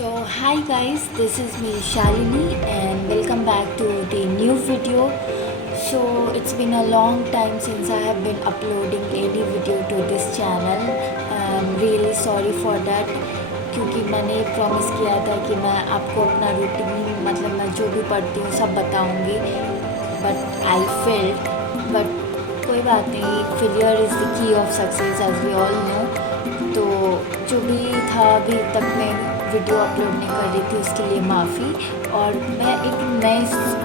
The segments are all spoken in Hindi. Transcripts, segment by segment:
So hi guys, this is me Shalini and welcome back to the new video. So it's been a long time since I have been uploading any video to this channel. I'm really sorry for that क्योंकि मैंने प्रॉमिस किया था कि मैं आपको अपना रूटीन मतलब मैं जो भी पढ़ती हूँ सब बताऊँगी, बट आई फेल्ट। बट कोई बात नहीं, failure is the key of success as we all know. तो जो भी था अभी तक मैं वीडियो अपलोड नहीं कर रही थी, उसके लिए माफ़ी। और मैं एक नए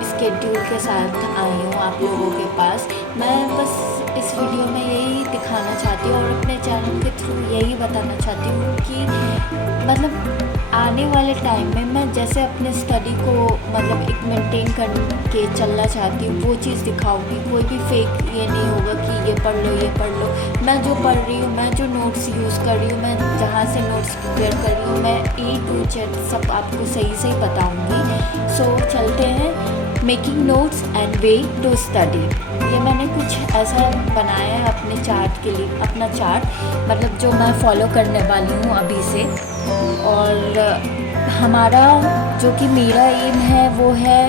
स्केड्यूल के साथ आई हूँ आप लोगों के पास। मैं बस इस वीडियो में यही दिखाना चाहती हूँ और अपने चैनल के थ्रू यही बताना चाहती हूँ कि मतलब आने वाले टाइम में मैं जैसे अपने स्टडी को मतलब एक मेंटेन करके चलना चाहती हूँ वो चीज़ दिखाऊंगी। कोई भी फेक ये नहीं होगा कि ये पढ़ लो ये पढ़ लो। मैं जो पढ़ रही हूँ, मैं जो नोट्स यूज़ कर रही हूँ, मैं जहाँ से नोट्स प्रिपेयर कर रही हूँ, मैं A to Z सब आपको सही से बताऊँगी। सो चलते हैं, making notes and way to study. ये मैंने कुछ ऐसा बनाया है अपने चार्ट के लिए, अपना चार्ट मतलब जो मैं फॉलो करने वाली हूँ अभी से। और हमारा जो कि मेरा एम है वो है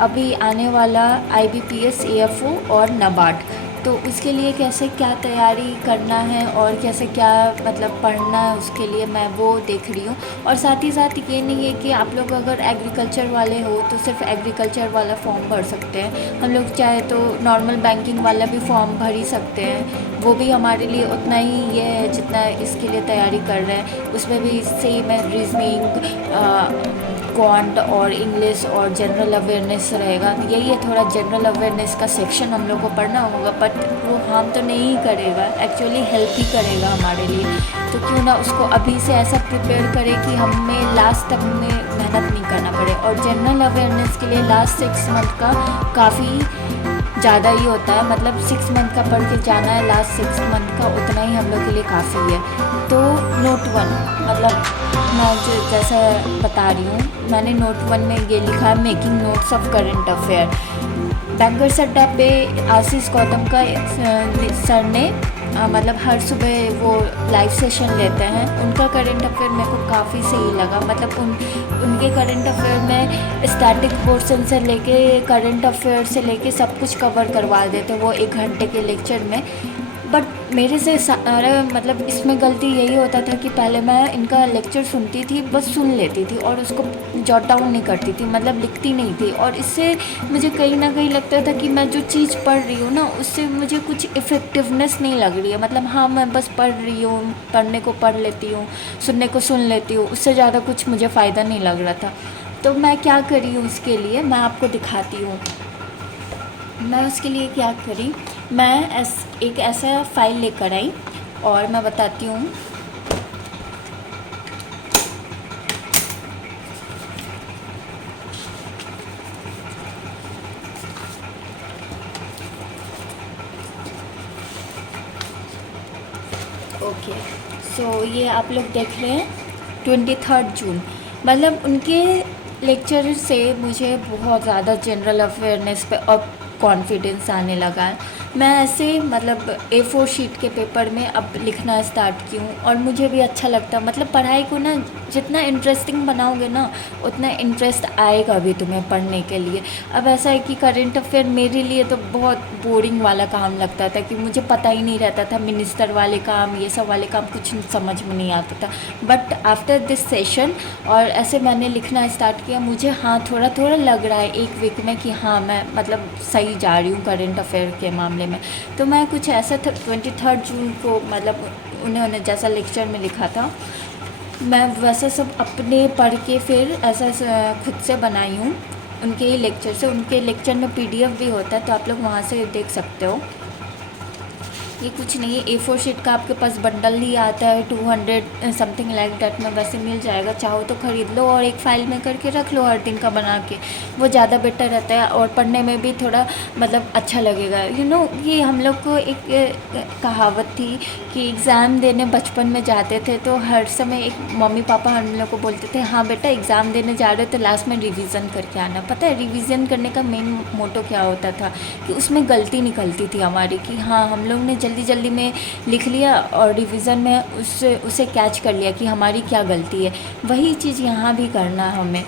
अभी आने वाला IBPS AFO और NABARD। तो उसके लिए कैसे क्या तैयारी करना है और कैसे क्या मतलब पढ़ना है, उसके लिए मैं वो देख रही हूँ। और साथ ही साथ ये नहीं है कि आप लोग अगर एग्रीकल्चर वाले हो तो सिर्फ एग्रीकल्चर वाला फॉर्म भर सकते हैं। हम लोग चाहे तो नॉर्मल बैंकिंग वाला भी फॉर्म भर ही सकते हैं। वो भी हमारे लिए उतना ही ये है जितना इसके लिए तैयारी कर रहे हैं। उसमें भी सेम है, रीजनिंग, क्वांट और इंग्लिश और जनरल अवेयरनेस रहेगा। यही है, थोड़ा जनरल अवेयरनेस का सेक्शन हम लोग को पढ़ना होगा, बट वो हार्म तो नहीं करेगा, एक्चुअली हेल्प ही करेगा हमारे लिए। तो क्यों ना उसको अभी से ऐसा प्रिपेयर करें कि हमें लास्ट तक में मेहनत नहीं करना पड़े। और जनरल अवेयरनेस के लिए लास्ट 6 मंथ का काफ़ी ज़्यादा ही होता है, मतलब 6 मंथ का पढ़ के जाना है, लास्ट 6 मंथ का उतना ही हम लोग के लिए काफ़ी है। तो नोट 1 मतलब मैं जो जैसा बता रही हूँ, मैंने नोट 1 में ये लिखा है, making notes of current affair. Bankers अड्डा पे आशीष गौतम का सर ने मतलब हर सुबह वो लाइव सेशन लेते हैं। उनका करंट अफेयर मेरे को काफ़ी सही लगा। मतलब उनके करंट अफेयर में स्टैटिक पोर्शन से लेके करंट अफेयर से लेके सब कुछ कवर करवा देते वो 1 घंटे के लेक्चर में। बट मेरे से सारा मतलब इसमें गलती यही होता था कि पहले मैं इनका लेक्चर सुनती थी, बस सुन लेती थी और उसको जॉट डाउन नहीं करती थी, मतलब लिखती नहीं थी। और इससे मुझे कहीं ना कहीं लगता था कि मैं जो चीज़ पढ़ रही हूँ ना उससे मुझे कुछ इफ़ेक्टिवनेस नहीं लग रही है। मतलब हाँ, मैं बस पढ़ रही हूँ, पढ़ने को पढ़ लेती हूँ, सुनने को सुन लेती हूँ, उससे ज़्यादा कुछ मुझे फ़ायदा नहीं लग रहा था। तो मैं क्या करी हूँ उसके लिए मैं आपको दिखाती हूँ। मैं उसके लिए क्या करी, मैं एक ऐसा फ़ाइल लेकर आई और मैं बताती हूँ। ओके, सो ये आप लोग देख रहे हैं 23 जून। मतलब उनके लेक्चर से मुझे बहुत ज़्यादा जनरल अवेयरनेस पे और कॉन्फिडेंस आने लगा है। मैं ऐसे मतलब A4 शीट के पेपर में अब लिखना स्टार्ट की हूँ और मुझे भी अच्छा लगता है। मतलब पढ़ाई को ना जितना इंटरेस्टिंग बनाओगे ना उतना इंटरेस्ट आएगा भी तुम्हें पढ़ने के लिए। अब ऐसा है कि करंट अफेयर मेरे लिए तो बहुत बोरिंग वाला काम लगता था कि मुझे पता ही नहीं रहता था, मिनिस्टर वाले काम ये सब वाले काम कुछ समझ में नहीं आता था। बट आफ्टर दिस सेशन और ऐसे मैंने लिखना स्टार्ट किया, मुझे हाँ थोड़ा थोड़ा लग रहा है 1 वीक में कि हाँ मैं मतलब सही जा रही हूँ करंट अफेयर के मामले में। तो मैं कुछ ऐसा 23 जून को मतलब उन्होंने जैसा लेक्चर में लिखा था मैं वैसा सब अपने पढ़ के फिर ऐसा खुद से बनाई हूँ उनके ही लेक्चर से। उनके लेक्चर में PDF भी होता है तो आप लोग वहाँ से देख सकते हो। ये कुछ नहीं है, A4 शीट का आपके पास बंडल ही आता है 200 समथिंग लाइक दैट में, वैसे मिल जाएगा। चाहो तो ख़रीद लो और एक फ़ाइल में करके रख लो हर दिन का बना के, वो ज़्यादा बेटर रहता है और पढ़ने में भी थोड़ा मतलब अच्छा लगेगा। ये हम लोग को एक कहावत थी कि एग्ज़ाम देने बचपन में जाते थे तो हर समय एक मम्मी पापा हम लोग को बोलते थे, हाँ बेटा एग्ज़ाम देने जा रहे हो तो लास्ट में रिवीज़न करके आना। पता है रिवीज़न करने का मेन मोटो क्या होता था कि उसमें गलती निकलती थी हमारी कि हाँ हम लोग ने जल्दी जल्दी में लिख लिया और रिवीजन में उसे कैच कर लिया कि हमारी क्या गलती है। वही चीज़ यहाँ भी करना है हमें।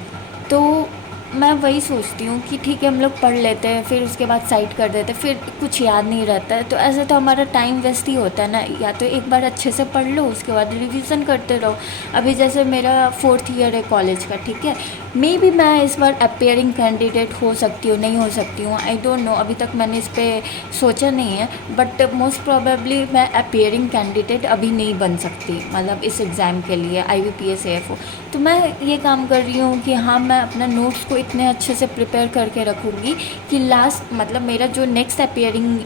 तो मैं वही सोचती हूँ कि ठीक है हम लोग पढ़ लेते हैं, फिर उसके बाद साइड कर देते हैं, फिर कुछ याद नहीं रहता है, तो ऐसे तो हमारा टाइम वेस्ट ही होता है ना। या तो एक बार अच्छे से पढ़ लो, उसके बाद रिवीजन करते रहो। अभी जैसे मेरा 4th ईयर है कॉलेज का, ठीक है, मे बी मैं इस बार अपेयरिंग कैंडिडेट हो सकती हूँ, नहीं हो सकती हूँ, आई डोंट नो, अभी तक मैंने इस पर सोचा नहीं है। बट मोस्ट प्रोबेबली मैं अपेयरिंग कैंडिडेट अभी नहीं बन सकती, मतलब इस एग्ज़ाम के लिए IBPS AFO। तो मैं ये काम कर रही हूँ कि हाँ मैं अपना नोट्स को इतने अच्छे से प्रिपेयर करके रखूँगी कि लास्ट मतलब मेरा जो नेक्स्ट अपेयरिंग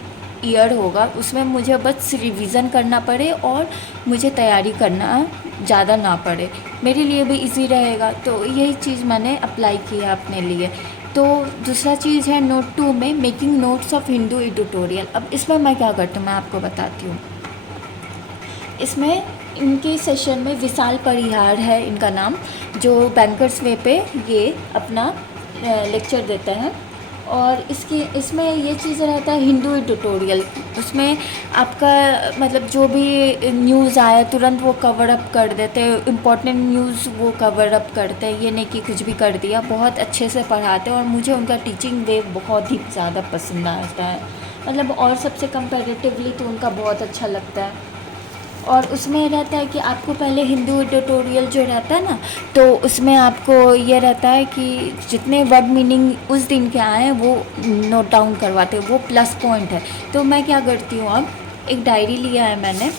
ईयर होगा उसमें मुझे बस रिवीज़न करना पड़े और मुझे तैयारी करना ज़्यादा ना पड़े, मेरे लिए भी इजी रहेगा। तो यही चीज़ मैंने अप्लाई किया अपने लिए। तो दूसरा चीज़ है नोट 2 में making notes of Hindu editorial. अब इसमें मैं क्या करती हूँ मैं आपको बताती हूँ। इसमें इनके सेशन में विशाल परिहार है इनका नाम, जो बैंकर्स वे पे ये अपना लेक्चर देते हैं। और इसमें ये चीज़ रहता है हिंदू एडिटोरियल। उसमें आपका मतलब जो भी न्यूज़ आया तुरंत वो कवर अप कर देते हैं, इम्पॉर्टेंट न्यूज़ वो कवर अप करते हैं, ये नहीं कि कुछ भी कर दिया। बहुत अच्छे से पढ़ाते हैं और मुझे उनका टीचिंग वे बहुत ही ज़्यादा पसंद आता है, मतलब और सबसे कंपैरेटिवली तो उनका बहुत अच्छा लगता है। और उसमें रहता है कि आपको पहले हिंदू एडिटोरियल जो रहता है ना, तो उसमें आपको ये रहता है कि जितने वर्ड मीनिंग उस दिन के आए हैं वो नोट डाउन करवाते हैं, वो प्लस पॉइंट है। तो मैं क्या करती हूँ, अब एक डायरी लिया है मैंने,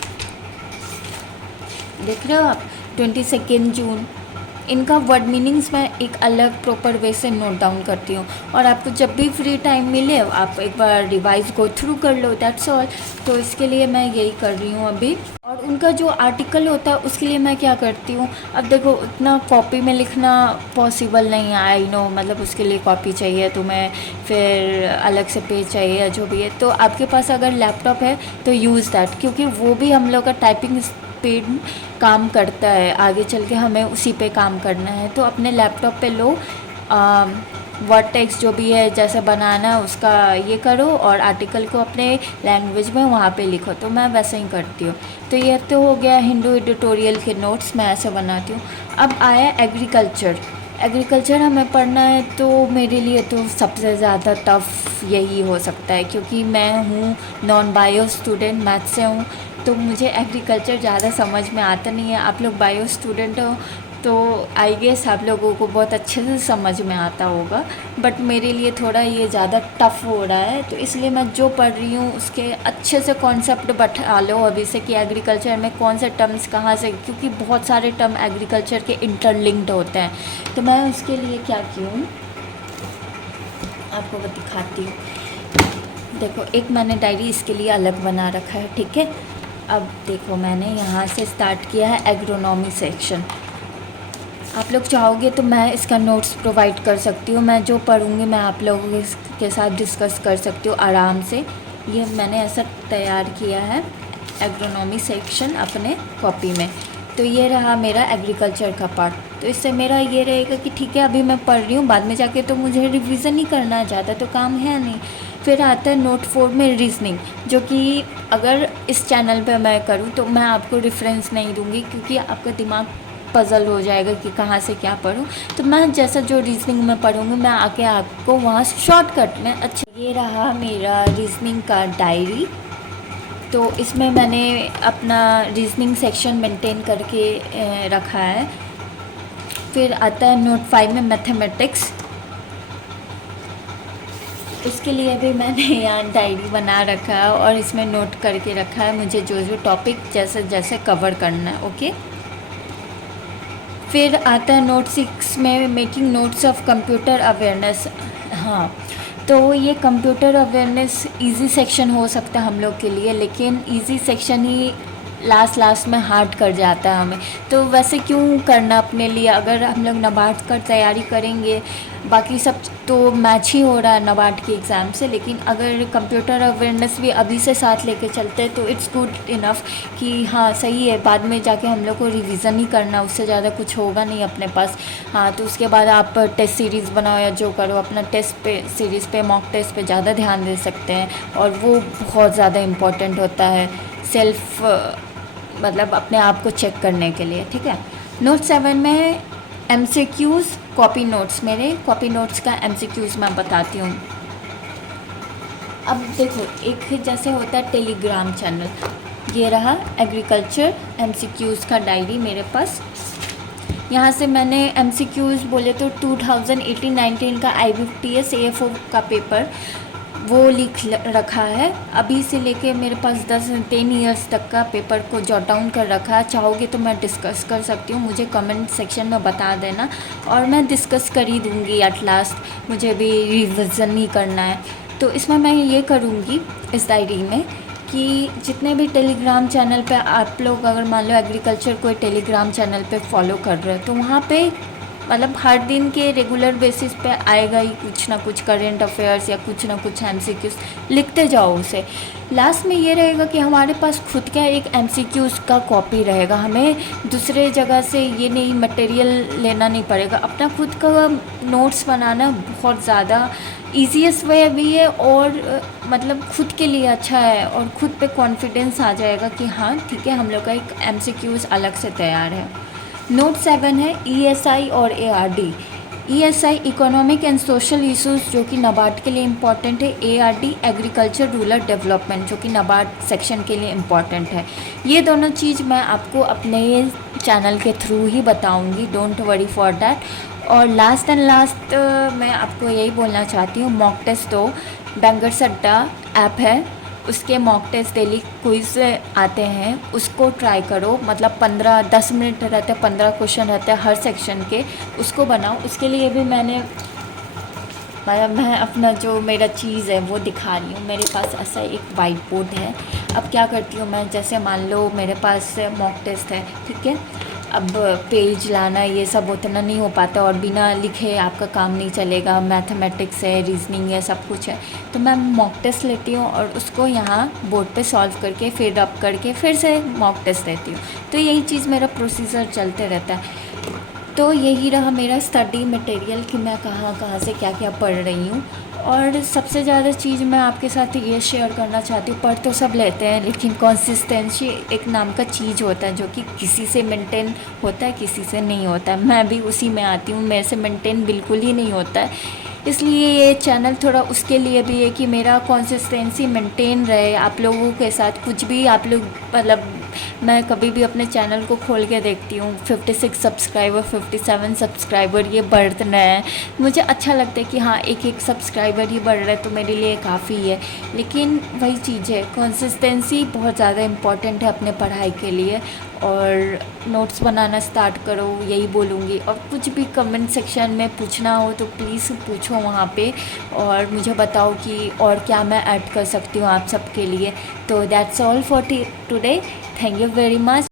देख रहे हो आप, 22 जून। इनका वर्ड मीनिंग्स मैं एक अलग प्रॉपर वे से नोट डाउन करती हूँ। और आपको जब भी फ्री टाइम मिले आप एक बार रिवाइज गो थ्रू कर लो, दैट्स ऑल। तो इसके लिए मैं यही कर रही हूँ अभी। और उनका जो आर्टिकल होता है उसके लिए मैं क्या करती हूँ, अब देखो इतना कॉपी में लिखना पॉसिबल नहीं है, आई नो, मतलब उसके लिए कॉपी चाहिए तुम्हें, फिर अलग से पेज चाहिए या जो भी है। तो आपके पास अगर लैपटॉप है तो यूज़ दैट, क्योंकि वो भी हम लोग का टाइपिंग स्पीड काम करता है, आगे चल के हमें उसी पे काम करना है। तो अपने लैपटॉप पे लो, वर्ड टेक्स्ट जो भी है जैसे बनाना है उसका ये करो और आर्टिकल को अपने लैंग्वेज में वहाँ पे लिखो। तो मैं वैसे ही करती हूँ। तो ये तो हो गया हिंदू एडिटोरियल के नोट्स, मैं ऐसे बनाती हूँ। अब आया एग्रीकल्चर हमें पढ़ना है, तो मेरे लिए तो सबसे ज़्यादा टफ़ यही हो सकता है, क्योंकि मैं हूँ नॉन बायो स्टूडेंट, मैथ से हूँ, तो मुझे एग्रीकल्चर ज़्यादा समझ में आता नहीं है। आप लोग बायो स्टूडेंट हो तो आई गेस आप लोगों को बहुत अच्छे से समझ में आता होगा, बट मेरे लिए थोड़ा ये ज़्यादा टफ़ हो रहा है। तो इसलिए मैं जो पढ़ रही हूँ उसके अच्छे से कॉन्सेप्ट बैठा लो अभी से कि एग्रीकल्चर में कौन से टर्म्स कहाँ से, क्योंकि बहुत सारे टर्म एग्रीकल्चर के इंटरलिंक्ड होते हैं। तो मैं उसके लिए क्या की हूँ आपको वो दिखाती हूँ। देखो एक मैंने डायरी इसके लिए अलग बना रखा है, ठीक है। अब देखो मैंने यहाँ से स्टार्ट किया है एग्रोनॉमी सेक्शन। आप लोग चाहोगे तो मैं इसका नोट्स प्रोवाइड कर सकती हूँ, मैं जो पढ़ूँगी मैं आप लोगों के साथ डिस्कस कर सकती हूँ आराम से। ये मैंने ऐसा तैयार किया है एग्रोनॉमी सेक्शन अपने कॉपी में। तो ये रहा मेरा एग्रीकल्चर का पार्ट। तो इससे मेरा ये रहेगा कि ठीक है अभी मैं पढ़ रही हूँ, बाद में जाके तो मुझे रिवीजन ही करना ज़्यादा तो काम है नहीं। फिर आता है नोट 4 में रीजनिंग, जो कि अगर इस चैनल पे मैं करूँ तो मैं आपको रेफरेंस नहीं दूँगी, क्योंकि आपका दिमाग पज़ल हो जाएगा कि कहाँ से क्या पढूँ। तो मैं जैसा जो रीजनिंग में पढ़ूँगी मैं आके आपको वहाँ शॉर्टकट में अच्छा। ये रहा मेरा रीजनिंग का डायरी। तो इसमें मैंने अपना रीजनिंग सेक्शन मेंटेन करके रखा है। फिर आता है नोट 5 में मैथमेटिक्स। इसके लिए भी मैंने यहाँ डायरी बना रखा है और इसमें नोट करके रखा है मुझे जो जो टॉपिक जैसे जैसे कवर करना है, ओके। फिर आता है नोट 6 में making notes of computer awareness. हाँ, तो ये कंप्यूटर अवेयरनेस इजी सेक्शन हो सकता है हम लोग के लिए, लेकिन इजी सेक्शन ही लास्ट में हार्ड कर जाता है हमें। तो वैसे क्यों करना अपने लिए, अगर हम लोग नबार्ड कर तैयारी करेंगे, बाकी सब तो मैच ही हो रहा है नबार्ड के एग्ज़ाम से, लेकिन अगर कंप्यूटर अवेयरनेस भी अभी से साथ लेके चलते हैं तो इट्स गुड इनफ कि हाँ सही है, बाद में जाके हम लोग को रिवीजन ही करना, उससे ज़्यादा कुछ होगा नहीं अपने पास। हाँ, तो उसके बाद आप टेस्ट सीरीज़ बनाओ या जो करो, अपना टेस्ट पे सीरीज़ पे मॉक टेस्ट पे ज़्यादा ध्यान दे सकते हैं, और वो बहुत ज़्यादा इम्पॉर्टेंट होता है सेल्फ मतलब अपने आप को चेक करने के लिए। ठीक है, नोट 7 में MCQs कॉपी नोट्स, मेरे कॉपी नोट्स का MCQs मैं बताती हूँ। अब देखो, एक जैसे होता है टेलीग्राम चैनल, ये रहा एग्रीकल्चर MCQs का डायरी मेरे पास। यहाँ से मैंने MCQs बोले तो 2018-19 का IBPS AFO का पेपर वो लिख रखा है। अभी से लेके मेरे पास 10 ईयर्स तक का पेपर को जॉट डाउन कर रखा है। चाहोगे तो मैं डिस्कस कर सकती हूँ, मुझे कमेंट सेक्शन में बता देना और मैं डिस्कस कर ही दूँगी एट लास्ट। मुझे भी रिविज़न ही करना है, तो इसमें मैं ये करूँगी इस डायरी में कि जितने भी टेलीग्राम चैनल पे आप लोग, अगर मान लो एग्रीकल्चर कोई टेलीग्राम चैनल पे फॉलो कर रहे हो, तो वहाँ पे मतलब हर दिन के रेगुलर बेसिस पे आएगा ही कुछ ना कुछ करेंट अफेयर्स या कुछ ना कुछ MCQs, लिखते जाओ उसे। लास्ट में ये रहेगा कि हमारे पास खुद का एक MCQs का कॉपी रहेगा, हमें दूसरे जगह से ये नहीं मटेरियल लेना नहीं पड़ेगा। अपना खुद का नोट्स बनाना बहुत ज़्यादा ईजीएस्ट वे भी है, और मतलब खुद के लिए अच्छा है, और खुद पे कॉन्फिडेंस आ जाएगा कि हाँ ठीक है, हम लोग का एक MCQs अलग से तैयार है। नोट 7 है ESI और ARD। ESI economic and social issues जो कि नबार्ड के लिए इम्पॉर्टेंट है, ARD एग्रीकल्चर रूरल डेवलपमेंट जो कि नबार्ड सेक्शन के लिए इम्पॉर्टेंट है। ये दोनों चीज़ मैं आपको अपने चैनल के थ्रू ही बताऊंगी, डोंट वरी फॉर दैट। और लास्ट मैं आपको यही बोलना चाहती हूँ, मॉक टेस्ट दो। बैंगर्स अड्डा ऐप है, उसके मॉक टेस्ट डेली क्विज आते हैं, उसको ट्राई करो। मतलब 10 मिनट रहते हैं, 15 क्वेश्चन रहते हैं हर सेक्शन के, उसको बनाओ। उसके लिए भी मैं अपना जो मेरा चीज़ है वो दिखा रही हूँ। मेरे पास ऐसा एक वाइट बोर्ड है। अब क्या करती हूँ मैं, जैसे मान लो मेरे पास मॉक टेस्ट है, ठीक है, अब पेज लाना ये सब उतना नहीं हो पाता, और बिना लिखे आपका काम नहीं चलेगा। मैथमेटिक्स है, रीजनिंग है, सब कुछ है, तो मैं मॉक टेस्ट लेती हूँ और उसको यहाँ बोर्ड पे सॉल्व करके फिर रब करके फिर से मॉक टेस्ट देती हूँ। तो यही चीज़ मेरा प्रोसीजर चलते रहता है। तो यही रहा मेरा स्टडी मटेरियल कि मैं कहाँ से क्या क्या पढ़ रही हूँ। और सबसे ज़्यादा चीज़ मैं आपके साथ ये शेयर करना चाहती हूँ, पढ़ तो सब लेते हैं लेकिन कंसिस्टेंसी एक नाम का चीज़ होता है जो कि किसी से मेंटेन होता है, किसी से नहीं होता है। मैं भी उसी में आती हूँ, मेरे से मेंटेन बिल्कुल ही नहीं होता है। इसलिए ये चैनल थोड़ा उसके लिए भी है कि मेरा कंसिस्टेंसी मेंटेन रहे आप लोगों के साथ। कुछ भी आप लोग मतलब, मैं कभी भी अपने चैनल को खोल के देखती हूँ 56 सब्सक्राइबर 57 सब्सक्राइबर ये बढ़ रहे हैं, मुझे अच्छा लगता है कि हाँ एक सब्सक्राइबर ही बढ़ रहा है तो मेरे लिए काफ़ी है। लेकिन वही चीज़ है, कंसिस्टेंसी बहुत ज़्यादा इम्पॉर्टेंट है अपने पढ़ाई के लिए। और नोट्स बनाना स्टार्ट करो, यही बोलूँगी। और कुछ भी कमेंट सेक्शन में पूछना हो तो प्लीज़ पूछो वहाँ पे, और मुझे बताओ कि और क्या मैं ऐड कर सकती हूँ आप सबके लिए। तो that's all for today, thank you very much.